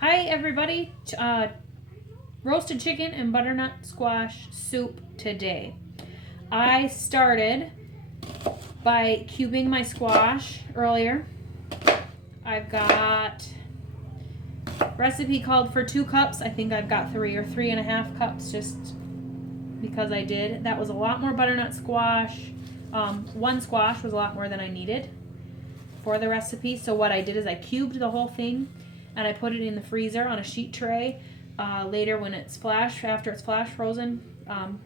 Hi everybody, roasted chicken and butternut squash soup today. I started by cubing my squash earlier. I've got recipe called for 2 cups. I think I've got 3 or 3.5 cups just because I did. That was a lot more butternut squash. One squash was a lot more than I needed for the recipe. So what I did is I cubed the whole thing and I put it in the freezer on a sheet tray. Later when it's after it's flash frozen,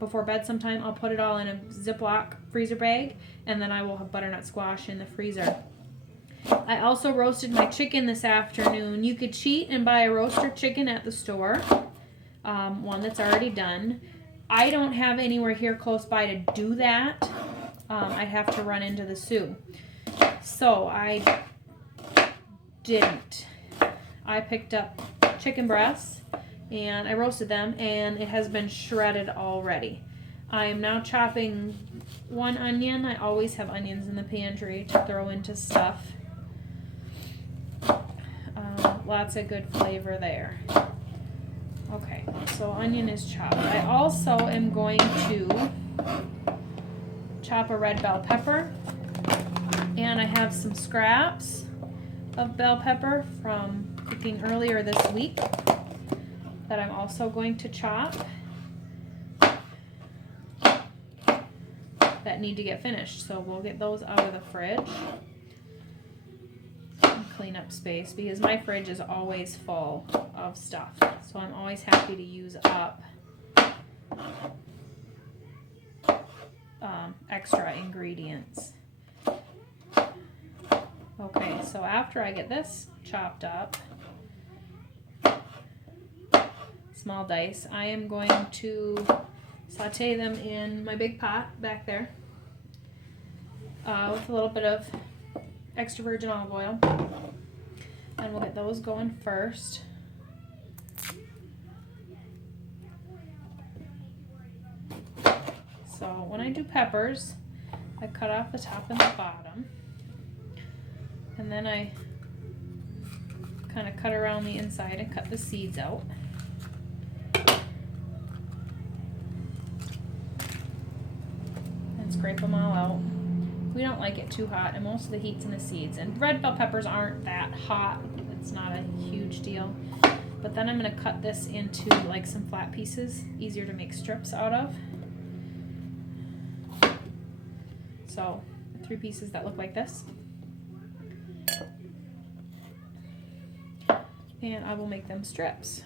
before bed sometime, I'll put it all in a Ziploc freezer bag, and then I will have butternut squash in the freezer. I also roasted my chicken this afternoon. You could cheat and buy a roaster chicken at the store, one that's already done. I don't have anywhere here close by to do that. I'd have to run into the Sioux. So I didn't. I picked up chicken breasts and I roasted them, and it has been shredded already. I am now chopping 1 onion. I always have onions in the pantry to throw into stuff. Lots of good flavor there. Okay, so onion is chopped. I also am going to chop a red bell pepper, and I have some scraps of bell pepper from cooking earlier this week that I'm also going to chop that need to get finished. So we'll get those out of the fridge and clean up space because my fridge is always full of stuff. So I'm always happy to use up extra ingredients. Okay, so after I get this chopped up, small dice, I am going to saute them in my big pot back there with a little bit of extra virgin olive oil, and we'll get those going first. So when I do peppers, I cut off the top and the bottom, and then I kind of cut around the inside and cut the seeds out. And scrape them all out. We don't like it too hot, and most of the heat's in the seeds. And red bell peppers aren't that hot. It's not a huge deal. But then I'm going to cut this into like some flat pieces, easier to make strips out of. So 3 pieces that look like this. And I will make them strips.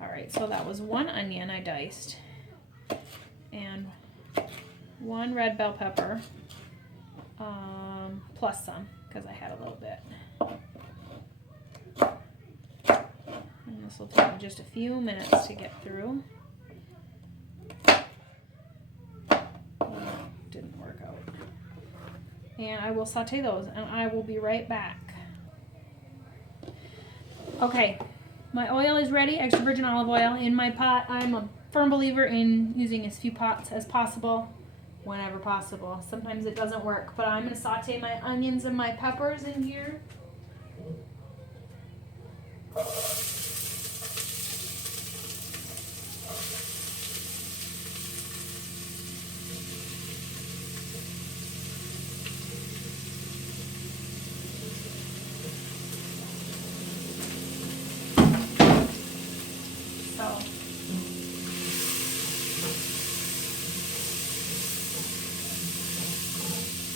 Alright, so that was 1 onion I diced, and 1 red bell pepper, plus some, because I had a little bit. And this will take me just a few minutes to get through. Didn't work out. And I will saute those, and I will be right back. Okay, my oil is ready, extra virgin olive oil in my pot. I'm a firm believer in using as few pots as possible, whenever possible. Sometimes it doesn't work, but I'm going to saute my onions and my peppers in here.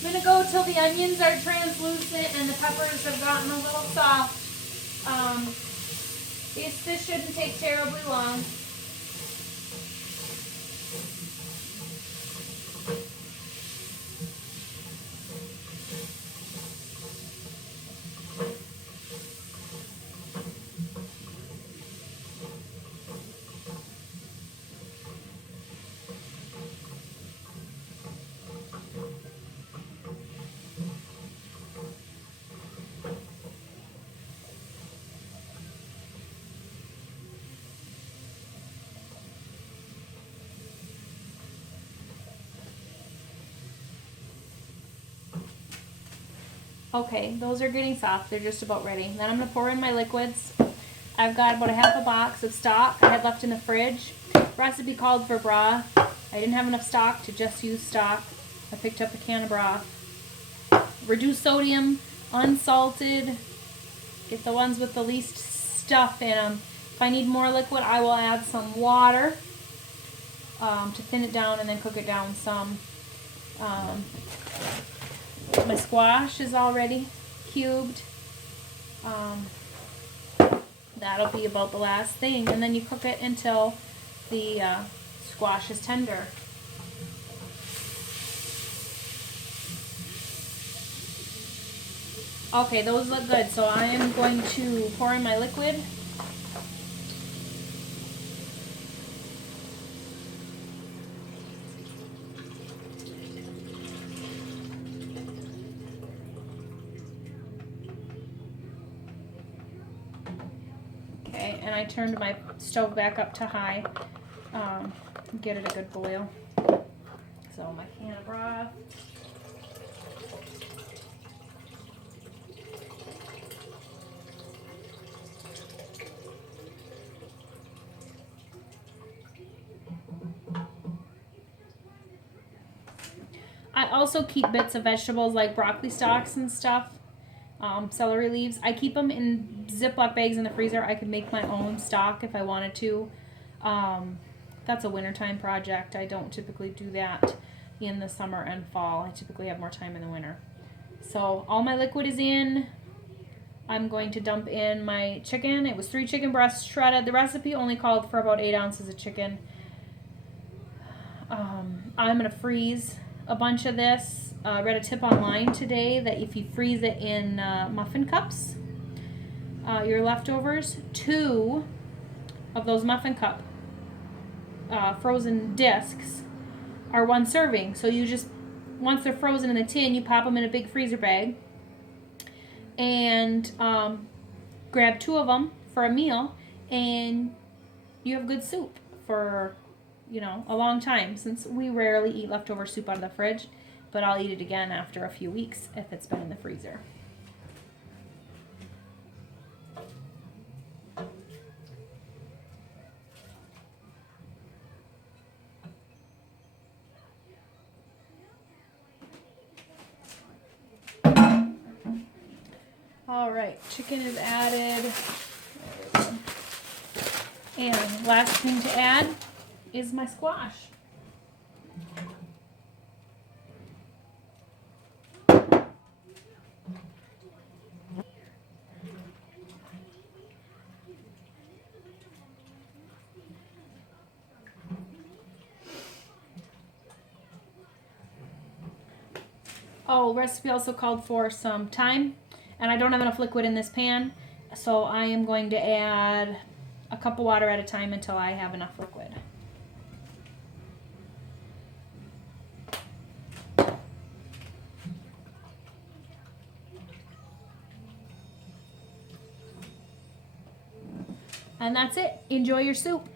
I'm going to go till the onions are translucent and the peppers have gotten a little soft. This shouldn't take terribly long. Okay, those are getting soft. They're just about ready. Then I'm going to pour in my liquids. I've got about a half a box of stock I had left in the fridge. Recipe called for broth. I didn't have enough stock to just use stock. I picked up a can of broth. Reduced sodium, unsalted. Get the ones with the least stuff in them. If I need more liquid, I will add some water to thin it down and then cook it down some. My squash is already cubed. That'll be about the last thing. And then you cook it until the squash is tender. Okay, those look good. So I am going to pour in my liquid. Okay, and I turned my stove back up to high. Get it a good boil. So my can of broth. I also keep bits of vegetables like broccoli stalks and stuff, celery leaves. I keep them in Ziploc bags in the freezer. I could make my own stock if I wanted to. That's a wintertime project. I don't typically do that in the summer and fall. I typically have more time in the winter. So all my liquid is in. I'm going to dump in my chicken. It was 3 chicken breasts shredded. The recipe only called for about 8 ounces of chicken. I'm going to freeze a bunch of this. I read a tip online today that if you freeze it in muffin cups, your leftovers, 2 of those muffin cup frozen discs are 1 serving. So you just, once they're frozen in the tin, you pop them in a big freezer bag and grab 2 of them for a meal, and you have good soup for, you know, a long time, since we rarely eat leftover soup out of the fridge, but I'll eat it again after a few weeks if it's been in the freezer. All right, chicken is added. And last thing to add is my squash. Oh, recipe also called for some thyme, and I don't have enough liquid in this pan, so I am going to add a cup of water at a time until I have enough liquid. And that's it. Enjoy your soup.